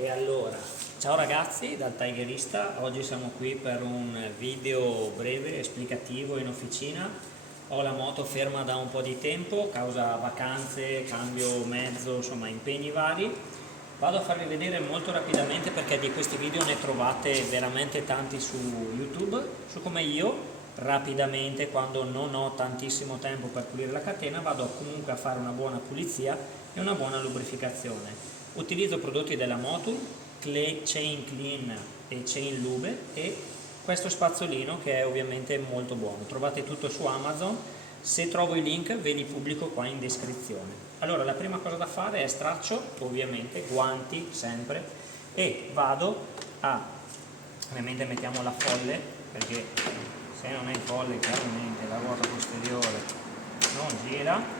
E allora, ciao ragazzi dal Tigerista, oggi siamo qui per un video breve, esplicativo in officina. Ho la moto ferma da un po' di tempo, causa vacanze, cambio mezzo, insomma impegni vari. Vado a farvi vedere molto rapidamente perché di questi video ne trovate veramente tanti su YouTube, su come io rapidamente, quando non ho tantissimo tempo per pulire la catena, vado comunque a fare una buona pulizia e una buona lubrificazione. Utilizzo prodotti della Motul, Chain Clean e Chain Lube e questo spazzolino che è ovviamente molto buono. Trovate tutto su Amazon, se trovo i link ve li pubblico qua in descrizione. Allora la prima cosa da fare è straccio, ovviamente, guanti sempre, e vado a, ovviamente mettiamo la folle, perché se non è in folle chiaramente la ruota posteriore non gira.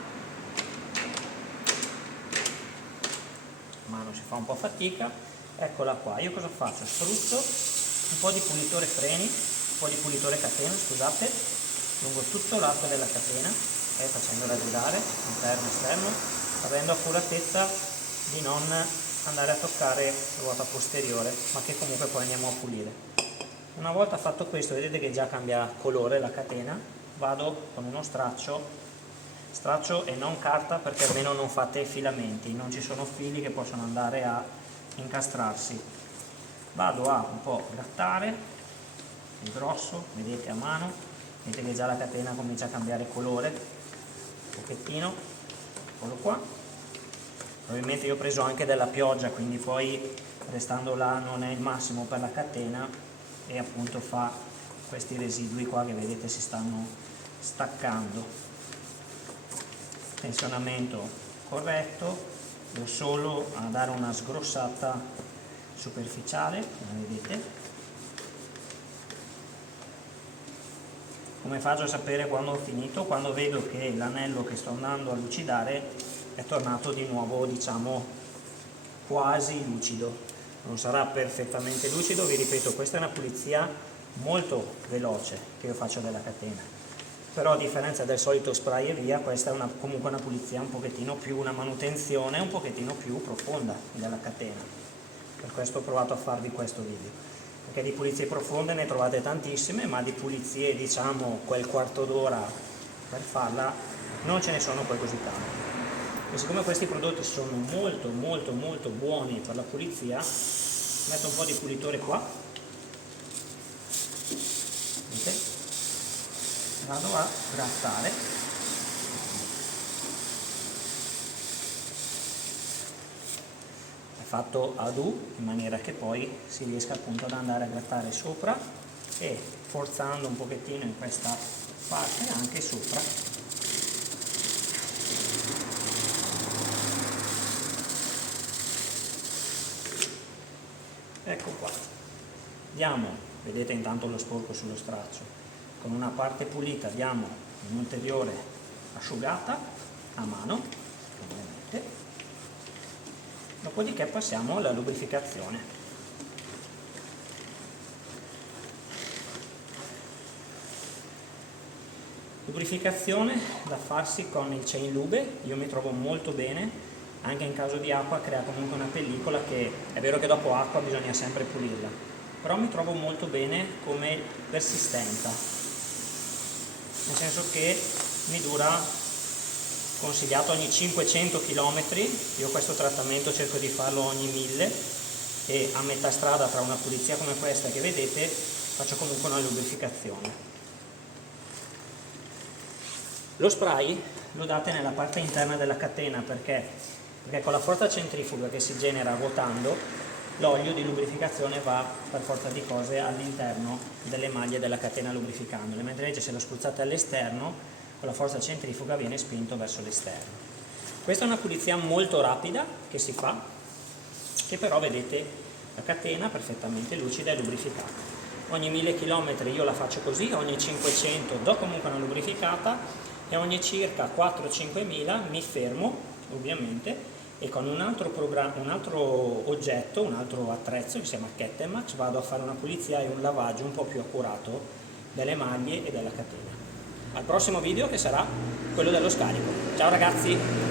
Mano si fa un po' fatica, eccola qua. Io cosa faccio? Spruzzo un po' di pulitore freni, un po' di pulitore catena, scusate, lungo tutto l'arco della catena, facendola girare interno e esterno, avendo accuratezza di non andare a toccare la ruota posteriore, ma che comunque poi andiamo a pulire. Una volta fatto questo, vedete che già cambia colore la catena, vado con uno straccio e non carta, perché almeno non fate filamenti, non ci sono fili che possono andare a incastrarsi. Vado a un po' grattare il grosso, vedete a mano, vedete che già la catena comincia a cambiare colore un pochettino, eccolo qua. Probabilmente io ho preso anche della pioggia, quindi poi restando là non è il massimo per la catena e appunto fa questi residui qua che vedete si stanno staccando. Tensionamento corretto, devo solo a dare una sgrossata superficiale, come vedete. Come faccio a sapere quando ho finito? Quando vedo che l'anello che sto andando a lucidare è tornato di nuovo, diciamo, quasi lucido. Non sarà perfettamente lucido, vi ripeto, questa è una pulizia molto veloce che io faccio della catena. Però a differenza del solito spray e via, questa è comunque una pulizia un pochettino più, una manutenzione un pochettino più profonda della catena. Per questo ho provato a farvi questo video, perché di pulizie profonde ne trovate tantissime, ma di pulizie, diciamo, quel quarto d'ora per farla non ce ne sono poi così tanti. E siccome questi prodotti sono molto buoni per la pulizia, metto un po' di pulitore qua, vedete? Vado a grattare, è fatto ad U in maniera che poi si riesca appunto ad andare a grattare sopra e forzando un pochettino in questa parte anche sopra. Ecco qua, diamo, vedete intanto lo sporco sullo straccio, con una parte pulita diamo un'ulteriore asciugata a mano, ovviamente. Dopodiché passiamo alla lubrificazione. Lubrificazione da farsi con il Chain Lube, io mi trovo molto bene, anche in caso di acqua crea comunque una pellicola che è vero che dopo acqua bisogna sempre pulirla, però mi trovo molto bene come persistenza. Nel senso che mi dura, consigliato ogni 500 km, io questo trattamento cerco di farlo ogni 1000 e a metà strada tra una pulizia come questa che vedete faccio comunque una lubrificazione. Lo spray lo date nella parte interna della catena perché con la forza centrifuga che si genera ruotando l'olio di lubrificazione va per forza di cose all'interno delle maglie della catena lubrificandole, mentre invece se lo spruzzate all'esterno con la forza centrifuga viene spinto verso l'esterno. Questa è una pulizia molto rapida che si fa, che però vedete la catena perfettamente lucida e lubrificata. Ogni 1000 km io la faccio così, ogni 500 do comunque una lubrificata e ogni circa 4-5 mila mi fermo ovviamente e con un altro oggetto, un altro attrezzo che si chiama Kettemax, vado a fare una pulizia e un lavaggio un po' più accurato delle maglie e della catena. Al prossimo video che sarà quello dello scarico. Ciao ragazzi!